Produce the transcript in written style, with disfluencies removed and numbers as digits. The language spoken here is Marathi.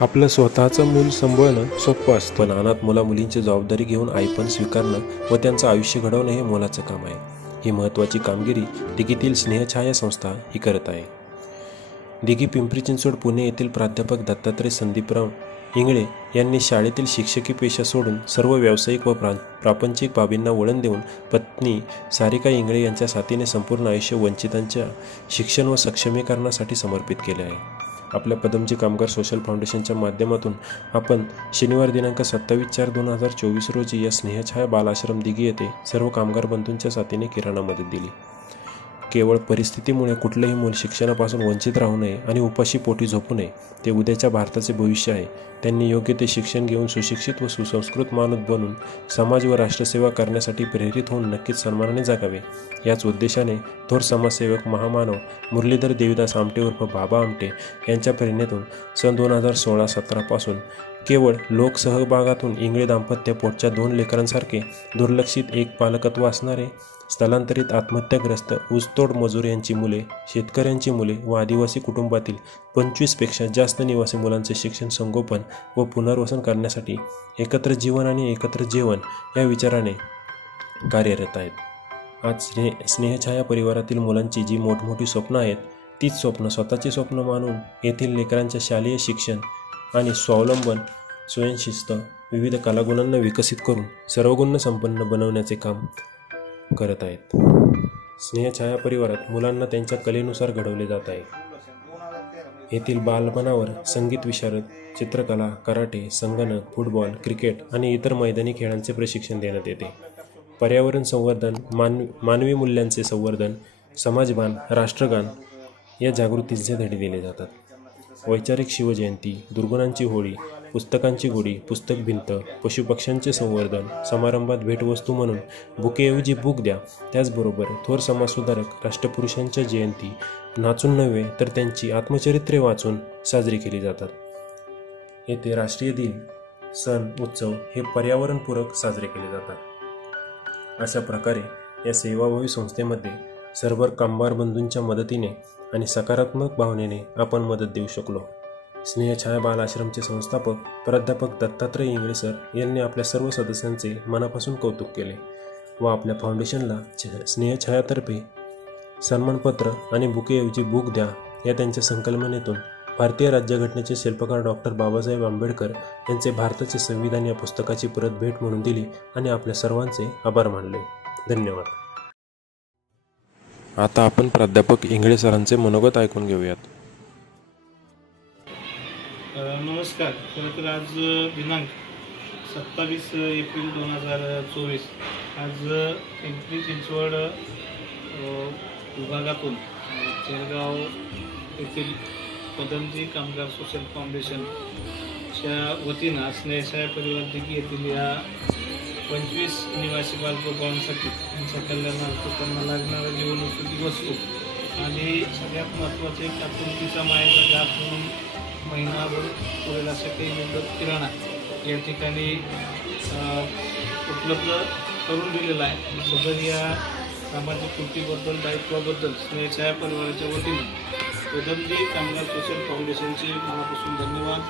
आपलं स्वतःचं मूल सांभाळणं सोपं असतं, पण अनाथ मुला-मुलींची जबाबदारी घेऊन आईपण स्वीकारणं व त्यांचं आयुष्य घडवणं हे मोलाचं काम आहे. ही महत्त्वाची कामगिरी दिघीतील स्नेहछाया संस्था ही करत आहे. दिघी पिंपरी चिंचवड पुणे येथील प्राध्यापक दत्तात्रय संदीपराव इंगळे यांनी शाळेतील शिक्षकी पेशा सोडून सर्व व्यावसायिक व प्रापंचिक बाबींना वळण देऊन पत्नी सारिका इंगळे यांच्या साथीने संपूर्ण आयुष्य वंचितांच्या शिक्षण व सक्षमीकरणासाठी समर्पित केले आहे. आपल्या पदमजी कामगार सोशल फाउंडेशनच्या माध्यमातून आपण शनिवार दिनांक 27/4/2024 रोजी या स्नेहछाया बाल आश्रम दिघी येथे सर्व कामगार बंधूंच्या साथीने किराणा मदत दिली. केवळ परिस्थितीमुळे कुठलेही मूल शिक्षणापासून वंचित राहू नये आणि उपाशी पोटी झोपू नये, ते उद्याच्या भारताचे भविष्य आहे. त्यांनी योग्य ते शिक्षण घेऊन सुशिक्षित व सुसंस्कृत माणूस बनून समाज व राष्ट्रसेवा करण्यासाठी प्रेरित होऊन नक्कीच सन्मानाने जगावे, याच उद्देशाने थोर समाजसेवक महामानव मुरलीधर देवीदास आमटे उर्फ बाबा आमटे यांच्या प्रेरणेतून सन 2016-17 पासून केवळ लोकसहभागातून इंगळे दाम्पत्य पोटच्या 2 लेकरांसारखे दुर्लक्षित एक पालकत्व असणारे स्थलांतरित आत्महत्याग्रस्त ऊसतोड मजूर यांची मुले, शेतकऱ्यांची मुले व आदिवासी कुटुंबातील 25पेक्षा जास्त निवासी मुलांचे शिक्षण, संगोपन व पुनर्वसन करण्यासाठी एकत्र जीवन आणि एकत्र जेवण या विचाराने कार्यरत आहेत. आज स्नेहछाया परिवारातील मुलांची जी मोठमोठी स्वप्न आहेत, तीच स्वप्न स्वतःची स्वप्न मानून येथील लेकरांच्या शालेय शिक्षण आणि स्वावलंबन, स्वयंशिस्त, विविध कलागुणांना विकसित करून सर्वगुण संपन्न बनवण्याचे काम करत आहेत. स्नेहछाया परिवारात मुलांना त्यांच्या कलेनुसार घडवले जात आहे. येथील बालपणावर संगीत विशारद, चित्रकला, कराटे, संगणक, फुटबॉल, क्रिकेट आणि इतर मैदानी खेळांचे प्रशिक्षण देण्यात येते. पर्यावरण संवर्धन, मानवी मूल्यांचे संवर्धन, समाजभान, राष्ट्रगान या जागृतीचे धडे दिले जातात. वैचारिक शिवजयंती, दुर्गुणांची होळी, पुस्तकांची गोडी, पुस्तक भिंत, पशुपक्ष्यांचे संवर्धन, समारंभात भेटवस्तू म्हणून बुकेऐवजी बुक द्या. त्याचबरोबर थोर समाजसुधारक राष्ट्रपुरुषांच्या जयंती नाचून नव्हे तर त्यांची आत्मचरित्रे वाचून साजरी केली जातात. येथे राष्ट्रीय दिन, सण, उत्सव हे पर्यावरणपूरक साजरे केले जातात. अशा प्रकारे या सेवाभावी संस्थेमध्ये सर्व कामगार बंधूंच्या मदतीने आणि सकारात्मक भावनेने आपण मदत देऊ शकलो. स्नेहछाया बाल आश्रमचे संस्थापक प्राध्यापक दत्तात्रय इंगळे सर यांनी आपल्या सर्व सदस्यांचे मनापासून कौतुक केले व आपल्या फाउंडेशनला स्नेहछायातर्फे सन्मानपत्र आणि बुकेऐवजी बुक द्या या त्यांच्या संकल्पनेतून भारतीय राज्यघटनेचे शिल्पकार डॉक्टर बाबासाहेब आंबेडकर यांचे भारताचे संविधान या पुस्तकाची परत भेट म्हणून दिली आणि आपल्या सर्वांचे आभार मानले. धन्यवाद. आता आपण प्राध्यापक इंगळे सरांचे मनोगत ऐकून घेऊयात. नमस्कार. खरं तर आज दिनांक 27 एप्रिल 2024 आज पिंपरी चिंचवड विभागातून चेरगाव येथील पदमजी कामगार सोशल फाउंडेशनच्या वतीनं स्नेहछाया परिवार दिघी येथील या 25 निवासी बालप्रभावांसाठी त्यांच्या कल्याणार्थ त्यांना लागणाऱ्या जीवनोपयोगी वस्तू आणि सगळ्यात महत्त्वाचे आपुलकीचा मायेचा घात म्हणून महिनाभर पुरेल अशा काही मुदत किराणा या ठिकाणी उपलब्ध करून दिलेला आहे. सदर या सामाजिक कृतीबद्दल, दायित्वाबद्दल स्नेहछाया परिवाराच्या वतीने पदमजी कामगार सोशल फाउंडेशनचे मनापासून धन्यवाद.